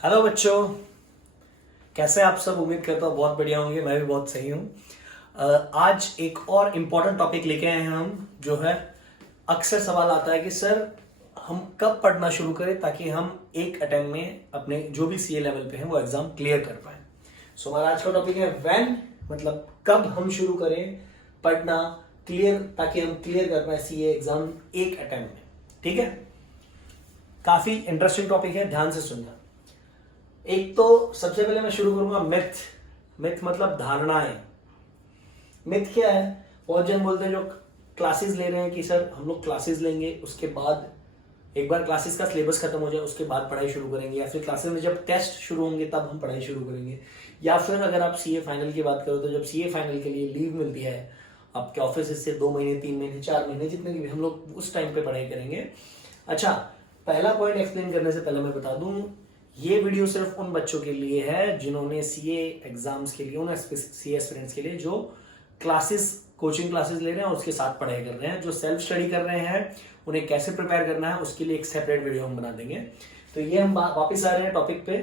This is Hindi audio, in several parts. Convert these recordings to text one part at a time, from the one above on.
हेलो बच्चों, कैसे आप सब। उम्मीद करता हूँ बहुत बढ़िया होंगे। मैं भी बहुत सही हूँ। आज एक और इम्पोर्टेंट टॉपिक लेके आए हैं हम, जो है अक्सर सवाल आता है कि सर हम कब पढ़ना शुरू करें ताकि हम एक अटेम्प्ट में अपने जो भी सीए लेवल पे हैं वो एग्जाम क्लियर कर पाए। सो हमारा आज का टॉपिक है व्हेन, मतलब कब हम शुरू करें पढ़ना क्लियर ताकि हम क्लियर कर पाए सीए एग्जाम एक अटेम्प्ट में। ठीक है, काफी इंटरेस्टिंग टॉपिक है, ध्यान से सुनना। एक तो सबसे पहले मैं शुरू करूंगा मिथ। मिथ मतलब धारणाएं। मिथ क्या है? बहुत जन बोलते हैं जो क्लासेस ले रहे हैं कि सर हम लोग क्लासेस लेंगे, उसके बाद एक बार क्लासेस का सिलेबस खत्म हो जाए उसके बाद पढ़ाई शुरू करेंगे, या फिर क्लासेस में जब टेस्ट शुरू होंगे तब हम पढ़ाई शुरू करेंगे। या फिर अगर आप सीए फाइनल की बात करो तो जब सीए फाइनल के लिए लीव मिलती है आपके ऑफिस से 2 महीने 3 महीने 4 महीने जितने की भी, हम लोग उस टाइम पे पढ़ाई करेंगे। अच्छा, पहला पॉइंट एक्सप्लेन करने से पहले मैं बता दूं, ये वीडियो सिर्फ उन बच्चों के लिए है जिन्होंने सीए एग्जाम्स के लिए, उन सीए एस्पिरेंट्स के लिए जो क्लासेस, कोचिंग क्लासेस ले रहे हैं और उसके साथ पढ़ाई कर रहे हैं। जो सेल्फ स्टडी कर रहे हैं उन्हें कैसे प्रिपेयर करना है उसके लिए एक सेपरेट वीडियो हम बना देंगे। तो ये हम वापस आ रहे हैं टॉपिक पे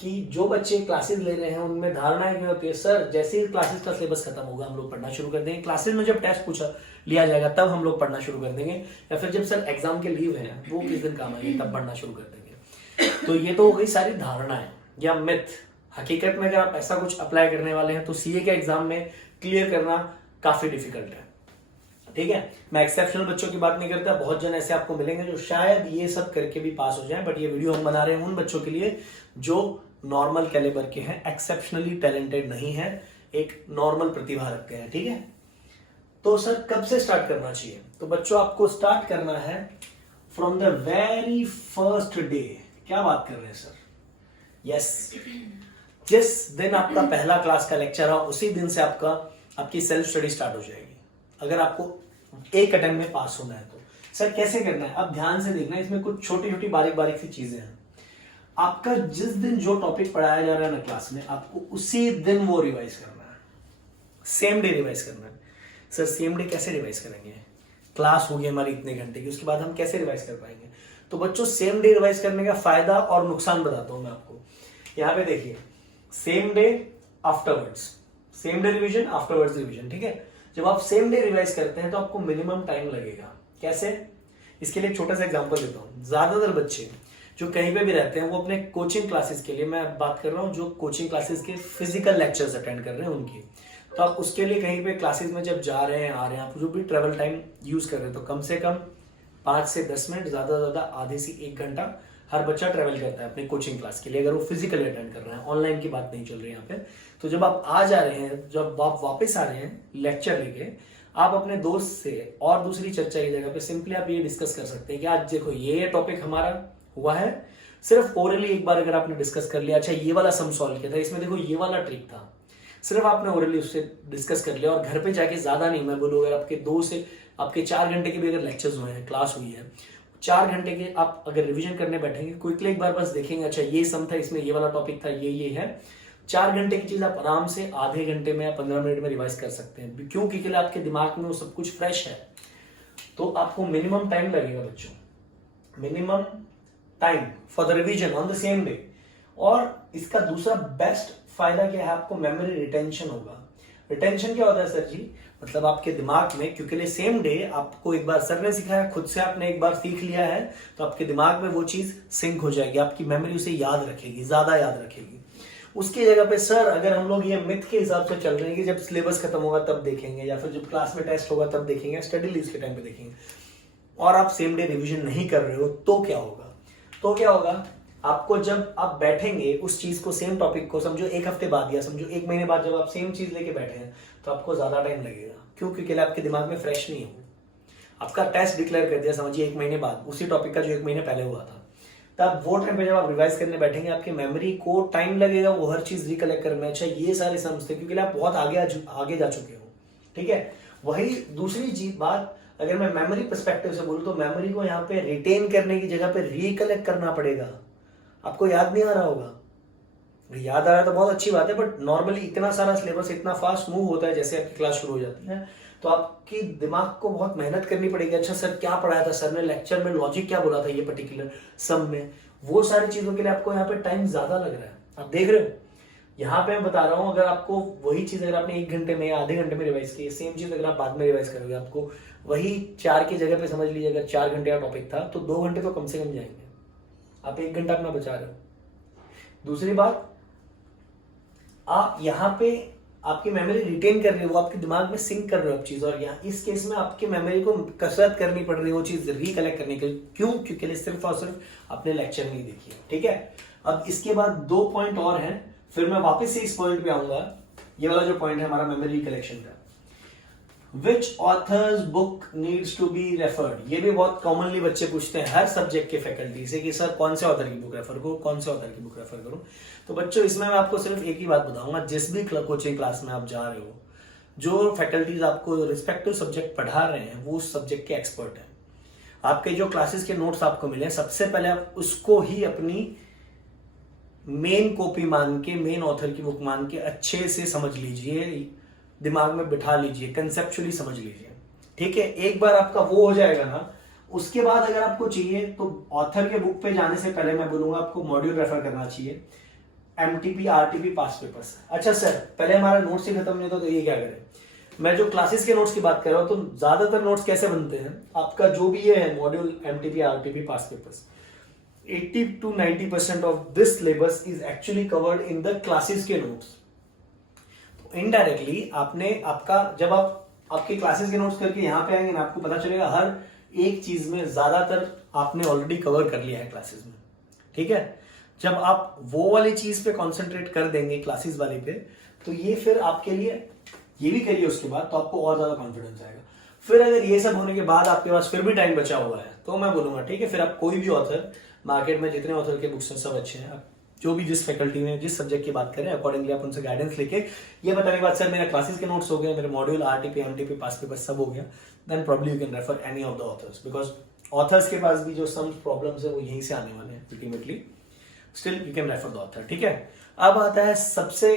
कि जो बच्चे क्लासेस ले रहे हैं उनमें धारणाएं क्या होती है। सर जैसे ही क्लासेस का सिलेबस खत्म होगा हम लोग पढ़ना शुरू कर देंगे, क्लासेस में जब टेस्ट पूछा लिया जाएगा तब हम लोग पढ़ना शुरू कर देंगे, या फिर जब सर एग्जाम के लीव है वो किस दिन काम आएंगे तब पढ़ना शुरू कर देंगे। तो ये तो हो गई सारी धारणाएं या मिथ। हकीकत में अगर आप ऐसा कुछ अप्लाई करने वाले हैं तो सीए के एग्जाम में क्लियर करना काफी डिफिकल्ट है। ठीक है, मैं एक्सेप्शनल बच्चों की बात नहीं करता, बहुत जन ऐसे आपको मिलेंगे जो शायद ये सब करके भी पास हो जाए, बट ये वीडियो हम बना रहे हैं उन बच्चों के लिए जो नॉर्मल कैलिबर के हैं, एक्सेप्शनली टैलेंटेड नहीं है, एक नॉर्मल प्रतिभा रखते हैं। ठीक है, तो सर कब से स्टार्ट करना चाहिए? तो बच्चों आपको स्टार्ट करना है from the very first day. क्या बात कर रहे हैं सर? यस, जिस दिन आपका पहला क्लास का लेक्चर हो उसी दिन से आपकी सेल्फ स्टडी स्टार्ट हो जाएगी, अगर आपको एक अटेम्प्ट में पास होना है तो। सर कैसे करना है? अब ध्यान से देखना, इसमें कुछ छोटी छोटी बारीक बारीक सी चीजें हैं। आपका जिस दिन जो टॉपिक पढ़ाया जा रहा है ना क्लास में, आपको उसी दिन वो रिवाइज करना है, सेम डे रिवाइज करना है। सर सेम डे कैसे रिवाइज करेंगे? क्लास होगी हमारी इतने घंटे की, उसके बाद हम कैसे रिवाइज कर पाएंगे? तो बच्चों सेम डे रिवाइज करने का फायदा और नुकसान बताता हूं मैं आपको। यहां पे देखिए, same day afterwards, same day revision afterwards revision. ठीक है, जब आप सेम डे रिवाइज करते हैं तो आपको मिनिमम टाइम लगेगा। कैसे? इसके लिए एक छोटा सा एग्जांपल देता हूं। ज्यादातर बच्चे जो कहीं पे भी रहते हैं वो अपने कोचिंग क्लासेस के लिए, मैं बात कर रहा हूं जो कोचिंग क्लासेस के फिजिकल लेक्चर्स अटेंड कर रहे हैं उनकी, तो आप उसके लिए कहीं पे क्लासेस में जब जा रहे हैं आ रहे हैं, आप जो भी ट्रेवल टाइम यूज कर रहे हैं तो कम से कम 5 से 10 मिनट, ज्यादा से ज्यादा आधे से 1 घंटा हर बच्चा ट्रेवल करता है अपनी कोचिंग क्लास के लिए, अगर वो फिजिकली अटेंड कर रहा है। ऑनलाइन की बात नहीं चल रही यहाँ पे। तो जब आप आ जा रहे हैं, जब आप वापस आ रहे हैं लेक्चर लेके, आप अपने दोस्त से और दूसरी चर्चा की जगह पे सिंपली आप ये डिस्कस कर सकते हैं कि आज देखो ये टॉपिक हमारा हुआ है, सिर्फ ओरली एक बार अगर आपने डिस्कस कर लिया, अच्छा ये वाला सम सॉल्व किया था, इसमें देखो ये वाला ट्रिक था, सिर्फ आपने ओरली उससे डिस्कस कर लिया। और घर पे जाके ज्यादा नहीं, मैं बोलूँ अगर आपके 4 घंटे के भी अगर लेक्चर्स हुए हैं, क्लास हुई है, 4 घंटे के आप अगर रिवीजन करने बैठेंगे, क्विकली एक बार बस देखेंगे, अच्छा ये सम था, इसमें ये वाला टॉपिक था, ये है। 4 घंटे की चीज आप आराम से आधे घंटे में या 15 मिनट में रिवाइज कर सकते हैं, क्यों? क्योंकि आपके दिमाग में वो सब कुछ फ्रेश है। तो आपको मिनिमम टाइम लगेगा बच्चों, minimum time for the revision on the same day. और इसका दूसरा बेस्ट फायदा क्या है? आपको मेमोरी रिटेंशन होगा। रिटेंशन क्या होता है सर जी? मतलब आपके दिमाग में, क्योंकि सेम डे आपको एक बार सर ने सिखाया, खुद से आपने एक बार सीख लिया है, तो आपके दिमाग में वो चीज सिंक हो जाएगी, आपकी मेमोरी उसे याद रखेगी, ज्यादा याद रखेगी। उसकी जगह पे सर अगर हम लोग ये मिथ के हिसाब से चल रहे हैं कि जब सिलेबस खत्म होगा तब देखेंगे, या फिर जब क्लास में टेस्ट होगा तब देखेंगे, स्टडी लीव के टाइम पे देखेंगे, और आप सेम डे रिविजन नहीं कर रहे हो, तो क्या होगा? आपको जब आप बैठेंगे उस चीज को, सेम टॉपिक को, समझो 1 हफ्ते बाद या समझो 1 महीने बाद जब आप सेम चीज लेके बैठे हैं तो आपको ज्यादा टाइम लगेगा। क्यों? क्योंकि आपके दिमाग में फ्रेश नहीं हो। आपका टेस्ट डिक्लेयर कर दिया समझिए 1 महीने बाद, उसी टॉपिक का जो 1 महीने पहले हुआ था, तब वो टाइम पे जब आप रिवाइज करने बैठेंगे आपकी मेमोरी को टाइम लगेगा वो हर चीज रिकलेक्ट करने में। अच्छा ये सारे समझते, क्योंकि आप बहुत आगे जा चुके हो। ठीक है, वही दूसरी चीज बात, अगर मैं मेमोरी पर्सपेक्टिव से बोलूं तो मेमोरी को यहाँ पे रिटेन करने की जगह पे रिकलेक्ट करना पड़ेगा। आपको याद नहीं आ रहा होगा, याद आ रहा है तो बहुत अच्छी बात है, बट नॉर्मली इतना सारा सिलेबस इतना फास्ट मूव होता है जैसे आपकी क्लास शुरू हो जाती है, तो आपकी दिमाग को बहुत मेहनत करनी पड़ेगी। अच्छा सर क्या पढ़ाया था, सर ने लेक्चर में लॉजिक क्या बोला था ये पर्टिकुलर सम में, वो सारी चीजों के लिए आपको यहाँ पे टाइम ज्यादा लग रहा है। आप देख रहे हो यहाँ पे मैं बता रहा हूँ, अगर आपको वही चीज अगर आपने 1 घंटे में या आधे घंटे में रिवाइज की, सेम चीज अगर आप बाद में रिवाइज करोगे, आपको वही 4 की जगह पे समझ लीजिए अगर 4 घंटे का टॉपिक था तो 2 घंटे तो कम से कम जाएंगे। आप 1 घंटा अपना बचा रहे हो। दूसरी बात, आप यहाँ पे आपकी मेमोरी रिटेन कर रही है, वो आपके दिमाग में सिंक कर रहे हो आप चीज, और यहाँ इस केस में आपकी मेमोरी को कसरत करनी पड़ रही है वो चीज रिकलेक्ट करने के लिए। क्यों? क्योंकि सिर्फ और सिर्फ आपने लेक्चर नहीं देखी है। ठीक है, अब इसके बाद 2 पॉइंट और हैं, फिर मैं वापस से इस पॉइंट पे आऊंगा। ये वाला जो पॉइंट है हमारा मेमोरी रिकलेक्शन का, which author's book needs to be referred. ये भी बहुत कॉमनली बच्चे पूछते हैं हर सब्जेक्ट के फैकल्टी से कि सर कौन से ऑथर की बुक रेफर करूं, कौन से ऑथर की बुक रेफर करूं। तो बच्चों इसमें मैं आपको सिर्फ एक ही बात बताऊंगा, जिस भी कोचिंग क्लास में आप जा रहे हो, जो फैकल्टीज आपको रिस्पेक्टिव सब्जेक्ट पढ़ा रहे हैं वो उस सब्जेक्ट के एक्सपर्ट हैं। आपके जो क्लासेस के नोट्स आपको मिले, सबसे पहले आप उसको ही अपनी मेन कॉपी मान के, मेन ऑथर की बुक मान के अच्छे से समझ लीजिए, दिमाग में बिठा लीजिए, कंसेप्चुअली समझ लीजिए। ठीक है, एक बार आपका वो हो जाएगा ना, उसके बाद अगर आपको चाहिए तो ऑथर के बुक पे जाने से पहले मैं बोलूंगा आपको मॉड्यूल रेफर करना चाहिए, एमटीपी आरटीपी पास पेपर्स। अच्छा सर पहले हमारा नोट्स ही खत्म नहीं होता तो ये क्या करें? मैं जो क्लासेस के नोट्स की बात कर रहा हूं, तो ज्यादातर नोट्स कैसे बनते हैं, आपका जो भी ये है module MTP RTP pass papers, 80 to 90% of this syllabus is actually covered in the classes के नोट्स। तो इनडायरेक्टली आपने आपका जब आप आपके क्लासेस के नोट्स करके यहाँ पे आएंगे ना, आपको पता चलेगा हर एक चीज में ज्यादातर आपने ऑलरेडी कवर कर लिया है क्लासेस में। ठीक है, जब आप वो वाली चीज पे कॉन्सेंट्रेट कर देंगे क्लासेस वाले पे, तो ये फिर आपके लिए ये भी करिए उसके बाद, तो आपको और ज्यादा कॉन्फिडेंस आएगा। फिर अगर ये सब होने के बाद आपके पास फिर भी टाइम बचा हुआ है तो मैं बोलूंगा ठीक है, फिर आप कोई भी ऑथर, मार्केट में जितने ऑथर के बुक्स हैं सब अच्छे हैं, आप जो भी जिस फैकल्टी में जिस सब्जेक्ट की बात करें अकॉर्डिंगली आप उनसे गाइडेंस लेके ये बताने के बाद सर मेरा क्लासेस के नोट्स हो गए, मेरे मॉड्यूल आरटीपी एमटीपी पास पेपर सब हो गया, then probably you can refer any of the authors, because authors के पास भी जो सम प्रॉब्लम्स है वो यहीं से आने वाले हैं ultimately. Still you can refer the author. ठीक है, अब आता है सबसे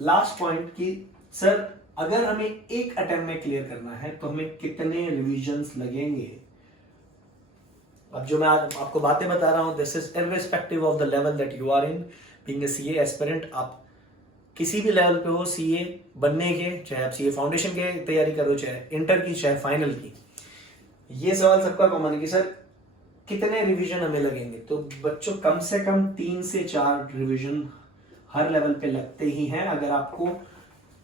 लास्ट पॉइंट कि सर अगर हमें एक अटेम्प्ट में क्लियर करना है तो हमें कितने रिविजन्स लगेंगे। अब जो मैं आज आपको बातें बता रहा हूं, this is irrespective of the level that you are in being a CA aspirant. आप किसी भी लेवल पे हो सीए बनने के, चाहे आप सीए फाउंडेशन के तैयारी करो, चाहे इंटर की, चाहे फाइनल की, ये सवाल सबका कॉमन है कि सर कितने रिवीजन हमें लगेंगे। तो बच्चों कम से कम 3 से 4 रिवीजन हर लेवल पे लगते ही हैं अगर आपको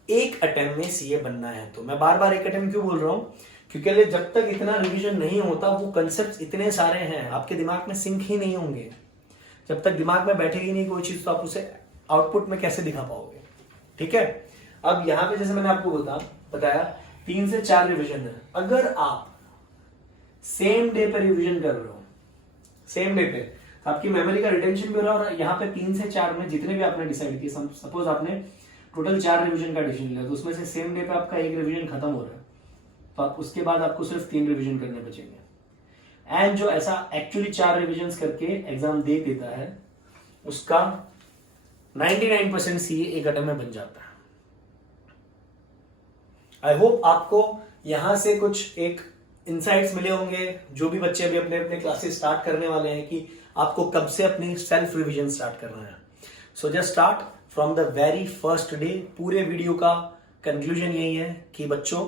एक अटेम्प्ट में सीए बनना है। तो मैं बार बार एक अटेम्प्ट क्यों बोल रहा हूं, क्योंकि जब तक इतना रिवीजन नहीं होता, वो कंसेप्ट इतने सारे हैं आपके दिमाग में सिंक ही नहीं होंगे। जब तक दिमाग में बैठेगी नहीं कोई चीज तो आप उसे आउटपुट में कैसे दिखा पाओगे। ठीक है, अब यहां पे जैसे मैंने आपको बताया 3 से 4 रिवीजन है। अगर आप सेम डे पे रिवीजन कर रहे हो, सेम डे पे, तो आपकी मेमोरी का रिटेंशन भी हो रहा है, और यहाँ पे 3 से 4 में जितने भी आपने डिसाइड किए, सपोज आपने टोटल 4 रिवीजन का डिसीजन लिया, तो उसमें से सेम डे पे आपका एक रिवीजन खत्म हो रहा है, तो आप उसके बाद आपको सिर्फ 3 रिवीजन करने बचेंगे। एंड जो ऐसा एक्चुअली 4 रिवीजन करके एग्जाम दे देता है उसका 99% सीए एक अटेम्प्ट में बन जाता है। आई होप आपको यहां से कुछ एक इंसाइट्स मिले होंगे, जो भी बच्चे अभी अपने अपने क्लासेस स्टार्ट करने वाले हैं, कि आपको कब से अपनी सेल्फ रिवीजन स्टार्ट करना है। So just start from the very first day. पूरे वीडियो का कंक्लूजन यही है कि बच्चों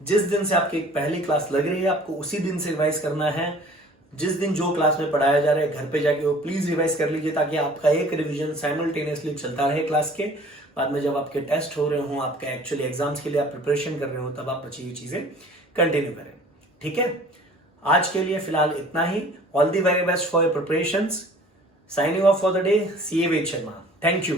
जिस दिन से आपकी पहली क्लास लग रही है आपको उसी दिन से रिवाइज करना है। जिस दिन जो क्लास में पढ़ाया जा रहा है घर पे जाके वो प्लीज रिवाइज कर लीजिए, ताकि आपका एक रिवीजन साइमल्टेनियसली चलता रहे क्लास के। बाद में जब आपके टेस्ट हो रहे हो, आपके एक्चुअली एग्जाम्स के लिए आप प्रिपरेशन कर रहे हो, तब आप बची हुई चीजें कंटिन्यू करें। ठीक है, आज के लिए फिलहाल इतना ही। All the very best for your preparations. Signing off for the day, CA Ved Sharma. Thank you.